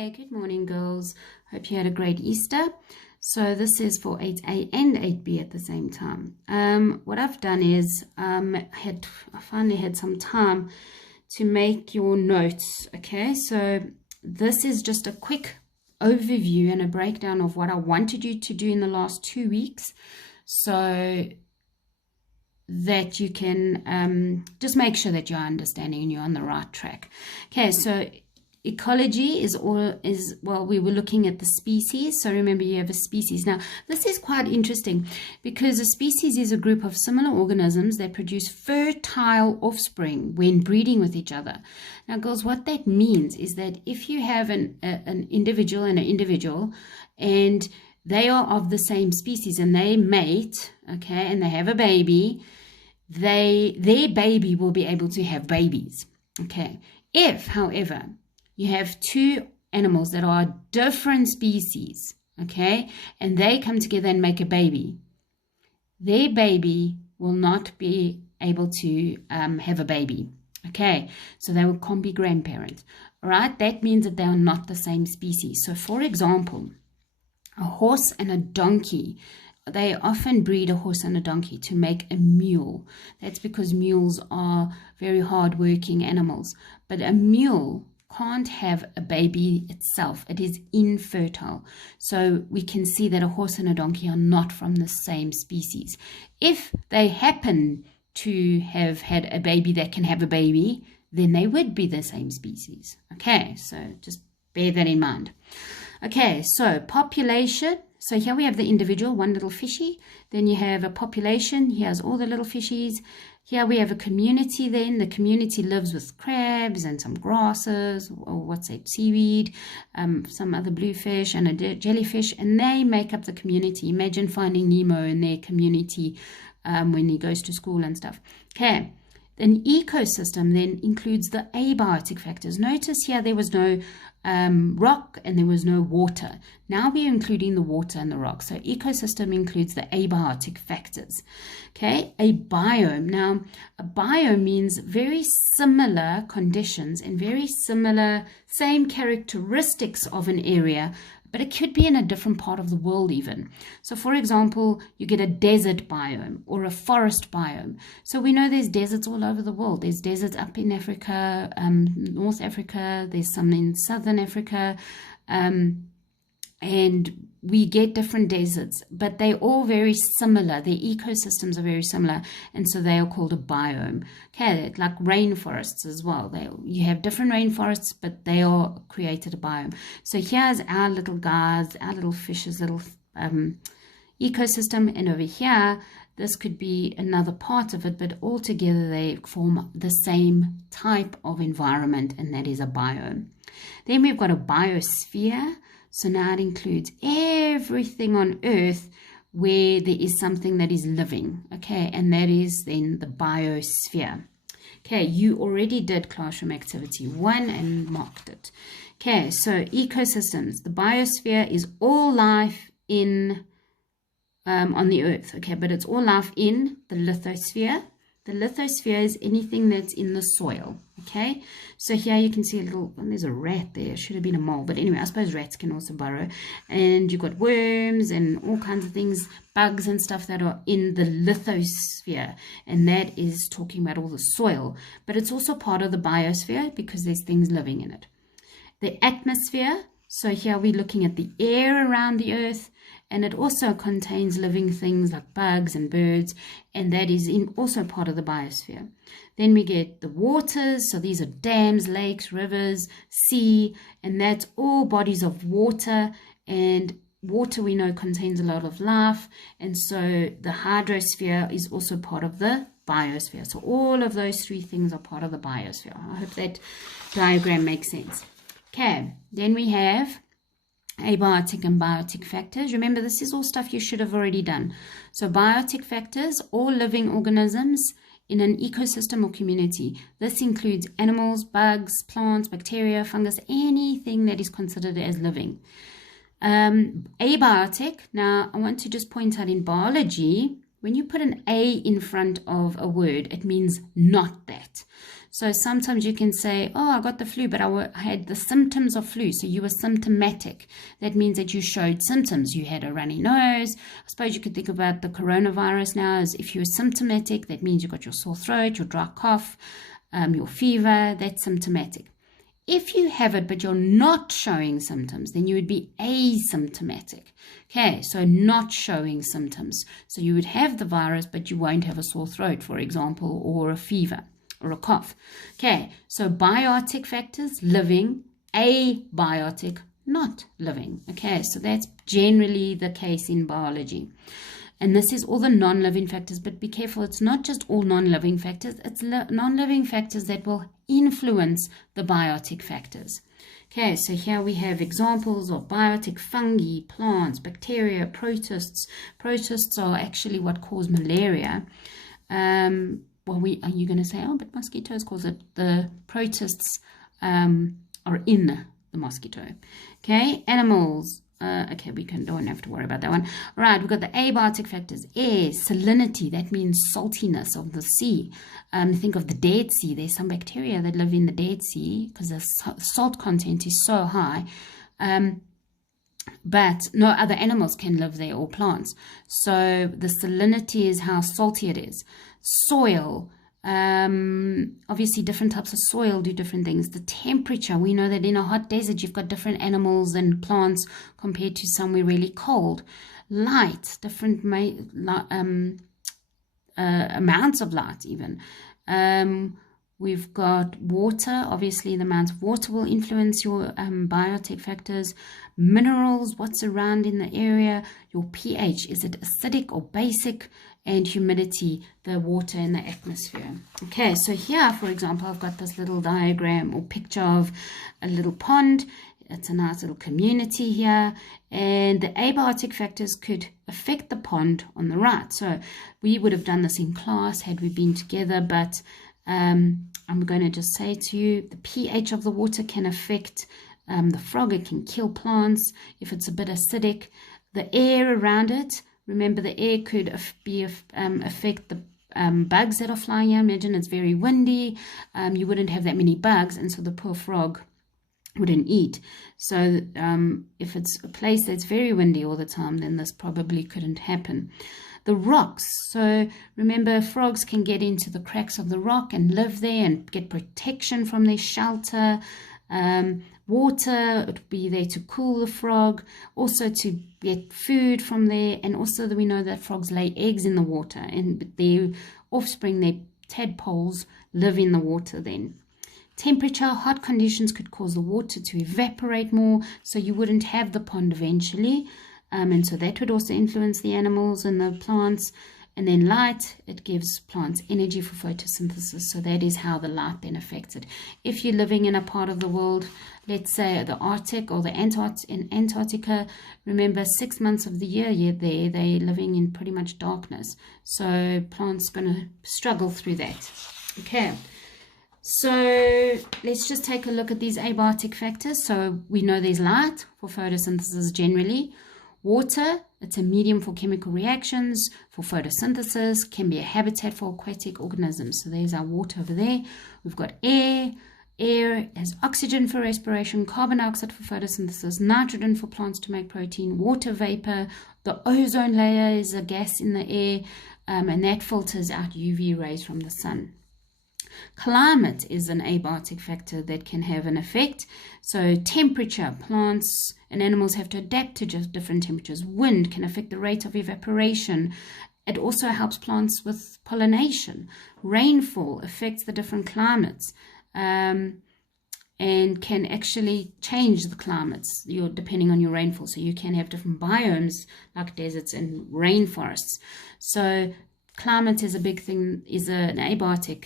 Okay, good morning, girls. Hope you had a great Easter. So this is for 8A and 8B at the same time. What I've done is I finally had some time to make your notes. Okay, so this is just a quick overview and a breakdown of what I wanted you to do in the last 2 weeks, so that you can just make sure that you're understanding and you're on the right track. Okay, so ecology well, we were looking at the species. So remember, you have a species. Now, this is quite interesting because a species is a group of similar organisms that produce fertile offspring when breeding with each other. Now, girls, what that means is that if you have an individual and an individual, and they are of the same species and they mate, okay, and they have a baby, their baby will be able to have babies. Okay. If, however, you have two animals that are different species, okay, and they come together and make a baby, their baby will not be able to have a baby, okay, so they can't be grandparents, all right? That means that they are not the same species. So, for example, a horse and a donkey, they often breed a horse and a donkey to make a mule. That's because mules are very hard-working animals, but a mule can't have a baby itself. It is infertile. So we can see that a horse and a donkey are not from the same species. If they happen to have had a baby that can have a baby, then they would be the same species. Okay, so just bear that in mind. Okay, so population. So here we have the individual, one little fishy. Then you have a population. Here's all the little fishies. Here we have a community then. The community lives with crabs and some grasses, or what's that, seaweed, some other bluefish and a jellyfish, and they make up the community. Imagine finding Nemo in their community when he goes to school and stuff. Okay. An ecosystem then includes the abiotic factors. Notice here there was no rock and there was no water. Now we're including the water and the rock. So ecosystem includes the abiotic factors. Okay, a biome. Now, a biome means very similar conditions and very similar, same characteristics of an area, but it could be in a different part of the world even. So, for example, you get a desert biome or a forest biome. So we know there's deserts all over the world. There's deserts up in Africa, North Africa. There's some in Southern Africa. And we get different deserts, but they're all very similar. Their ecosystems are very similar, and so they are called a biome. Okay, like rainforests as well. You have different rainforests, but they all created a biome. So here's our little guys, our little fishes, little ecosystem, and over here, this could be another part of it, but altogether they form the same type of environment, and that is a biome. Then we've got a biosphere. So now it includes everything on Earth where there is something that is living, okay, and that is then the biosphere. Okay, you already did classroom activity 1 and marked it. Okay, so ecosystems. The biosphere is all life in on the Earth, okay, but it's all life in the lithosphere. The lithosphere is anything that's in the soil, okay? So here you can see there's a rat there. It should have been a mole. But anyway, I suppose rats can also burrow. And you've got worms and all kinds of things, bugs and stuff that are in the lithosphere. And that is talking about all the soil. But it's also part of the biosphere because there's things living in it. The atmosphere. So here we're looking at the air around the Earth. And it also contains living things like bugs and birds, and that is also part of the biosphere. Then we get the waters, so these are dams, lakes, rivers, sea, and that's all bodies of water, and water we know contains a lot of life, and so the hydrosphere is also part of the biosphere. So all of those three things are part of the biosphere. I hope that diagram makes sense. Okay, then we have abiotic and biotic factors. Remember, this is all stuff you should have already done. So biotic factors, all living organisms in an ecosystem or community. This includes animals, bugs, plants, bacteria, fungus, anything that is considered as living. Abiotic, now I want to just point out in biology, when you put an A in front of a word, it means not that. So sometimes you can say, oh, I got the flu, but I had the symptoms of flu. So you were symptomatic. That means that you showed symptoms. You had a runny nose. I suppose you could think about the coronavirus now as if you were symptomatic, that means you got your sore throat, your dry cough, your fever, that's symptomatic. If you have it, but you're not showing symptoms, then you would be asymptomatic. Okay, so not showing symptoms. So you would have the virus, but you won't have a sore throat, for example, or a fever or a cough. Okay, so biotic factors, living, abiotic, not living. Okay, so that's generally the case in biology. And this is all the non-living factors, but be careful, it's not just all non-living factors, it's non-living factors that will influence the biotic factors. Okay, so here we have examples of biotic fungi, plants, bacteria, protists. Protists are actually what cause malaria. Are you going to say, oh, but mosquitoes cause it? The protists are in the mosquito. Okay, animals. Okay, don't have to worry about that one. All right, we've got the abiotic factors. Air, salinity, that means saltiness of the sea. Think of the Dead Sea. There's some bacteria that live in the Dead Sea because the salt content is so high. But no other animals can live there or plants. So the salinity is how salty it is. Soil. Obviously different types of soil do different things. The temperature, we know that in a hot desert you've got different animals and plants compared to somewhere really cold. Light, different amounts of light even. We've got water. Obviously the amount of water will influence your biotic factors. Minerals, what's around in the area. Your pH, is it acidic or basic? And humidity, the water in the atmosphere. Okay, so here, for example, I've got this little diagram or picture of a little pond. It's a nice little community here. And the abiotic factors could affect the pond on the right. So we would have done this in class had we been together, but I'm going to just say to you, the pH of the water can affect the frog. It can kill plants if it's a bit acidic. The air around it, remember the air could affect the bugs that are flying here. Imagine it's very windy. You wouldn't have that many bugs, and so the poor frog wouldn't eat. So if it's a place that's very windy all the time, then this probably couldn't happen. The rocks. So remember, frogs can get into the cracks of the rock and live there and get protection from their shelter. Water, it would be there to cool the frog, also to get food from there, and also that we know that frogs lay eggs in the water, and their offspring, their tadpoles, live in the water then. Temperature, hot conditions could cause the water to evaporate more, so you wouldn't have the pond eventually, and so that would also influence the animals and the plants. And then light, it gives plants energy for photosynthesis. So that is how the light then affects it. If you're living in a part of the world, let's say the Arctic or in Antarctica, remember 6 months of the year they're living in pretty much darkness. So plants going to struggle through that. Okay. So let's just take a look at these abiotic factors. So we know there's light for photosynthesis generally. Water, it's a medium for chemical reactions, for photosynthesis, can be a habitat for aquatic organisms. So there's our water over there. We've got air. Air has oxygen for respiration, carbon dioxide for photosynthesis, nitrogen for plants to make protein, water vapor. The ozone layer is a gas in the air, and that filters out UV rays from the sun. Climate is an abiotic factor that can have an effect. So temperature, plants and animals have to adapt to just different temperatures. Wind can affect the rate of evaporation. It also helps plants with pollination. Rainfall affects the different climates and can actually change the climates depending on your rainfall. So you can have different biomes like deserts and rainforests. So climate is a big thing, is an abiotic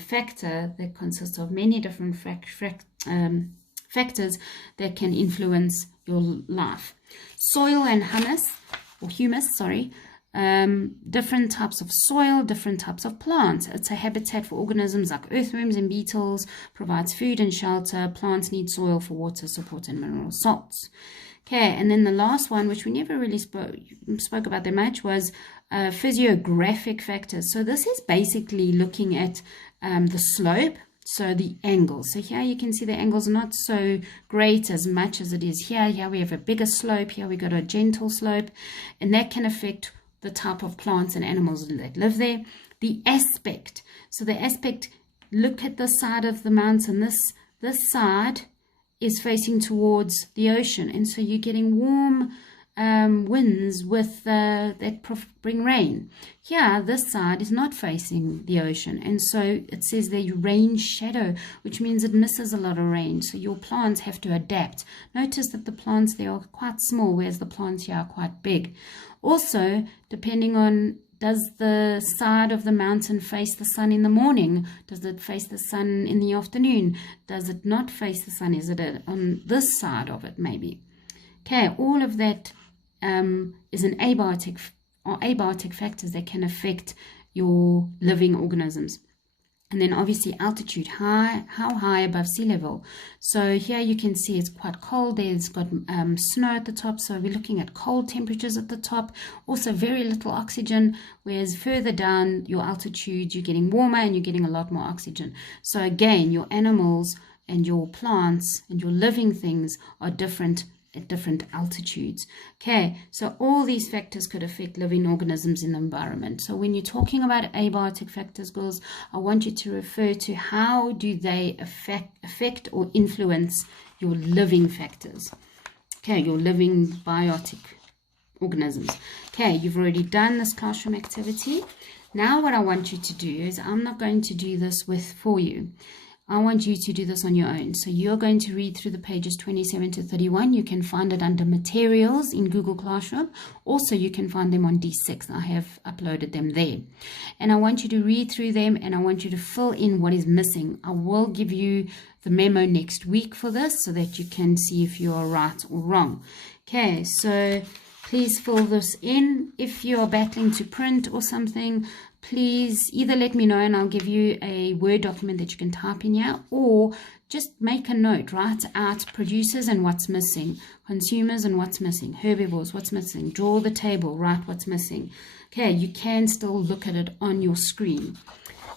factor that consists of many different factors that can influence your life. Soil and humus, different types of soil, different types of plants. It's a habitat for organisms like earthworms and beetles, provides food and shelter. Plants need soil for water support and mineral salts. Okay, and then the last one, which we never really spoke about that much, was physiographic factors. So this is basically looking at the slope, so the angles. So here you can see the angles are not so great as much as it is here. Here we have a bigger slope. Here we got a gentle slope, and that can affect the type of plants and animals that live there. The aspect. So the aspect, look at the side of the mountain. This side is facing towards the ocean, and so you're getting warm winds with that bring rain. Here, this side is not facing the ocean, and so it says there rain shadow, which means it misses a lot of rain. So your plants have to adapt. Notice that the plants there are quite small, whereas the plants here are quite big. Also, depending on, does the side of the mountain face the sun in the morning? Does it face the sun in the afternoon? Does it not face the sun? Is it on this side of it maybe? Okay, all of that is an abiotic factors that can affect your living organisms. And then obviously altitude, how high above sea level. So here you can see it's quite cold. There's got snow at the top, so we're looking at cold temperatures at the top. Also very little oxygen, whereas further down your altitude you're getting warmer and you're getting a lot more oxygen. So again, your animals and your plants and your living things are different at different altitudes. Okay, so all these factors could affect living organisms in the environment. So when you're talking about abiotic factors, girls, I want you to refer to how do they affect or influence your living factors. Okay, your living biotic organisms. Okay, you've already done this classroom activity. Now what I want you to do is, I'm not going to do this for you. I want you to do this on your own. So you're going to read through the pages 27 to 31. You can find it under materials in Google Classroom. Also, you can find them on D6. I have uploaded them there. And I want you to read through them, and I want you to fill in what is missing. I will give you the memo next week for this so that you can see if you are right or wrong. Okay, so please fill this in. If you are battling to print or something, please either let me know and I'll give you a Word document that you can type in here, or just make a note, write out producers and what's missing, consumers and what's missing, herbivores, what's missing, draw the table, write what's missing. Okay, you can still look at it on your screen.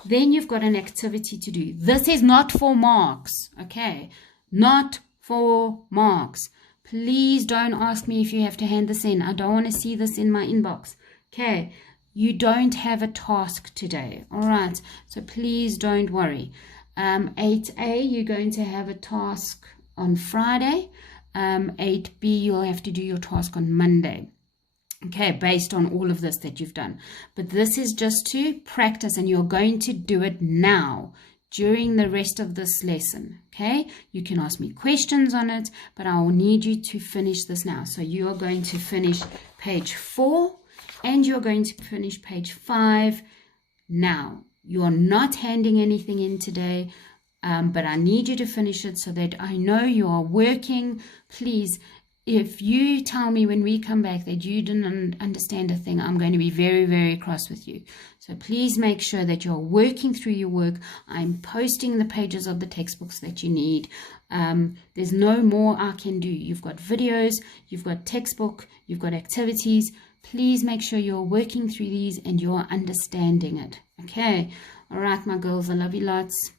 Then you've got an activity to do. This is not for marks, okay? Not for marks. Please don't ask me if you have to hand this in. I don't want to see this in my inbox. Okay, you don't have a task today, all right? So please don't worry. 8A, you're going to have a task on Friday. 8B, you'll have to do your task on Monday. Okay, based on all of this that you've done. But this is just to practice, and you're going to do it now during the rest of this lesson. Okay, you can ask me questions on it, but I will need you to finish this now. So you are going to finish page 4 and you're going to finish page 5 now. You are not handing anything in today, but I need you to finish it so that I know you are working. Please, if you tell me when we come back that you didn't understand a thing, I'm going to be very, very cross with you. So please make sure that you're working through your work. I'm posting the pages of the textbooks that you need. There's no more I can do. You've got videos, you've got textbook, you've got activities. Please make sure you're working through these and you're understanding it. Okay. All right, my girls, I love you lots.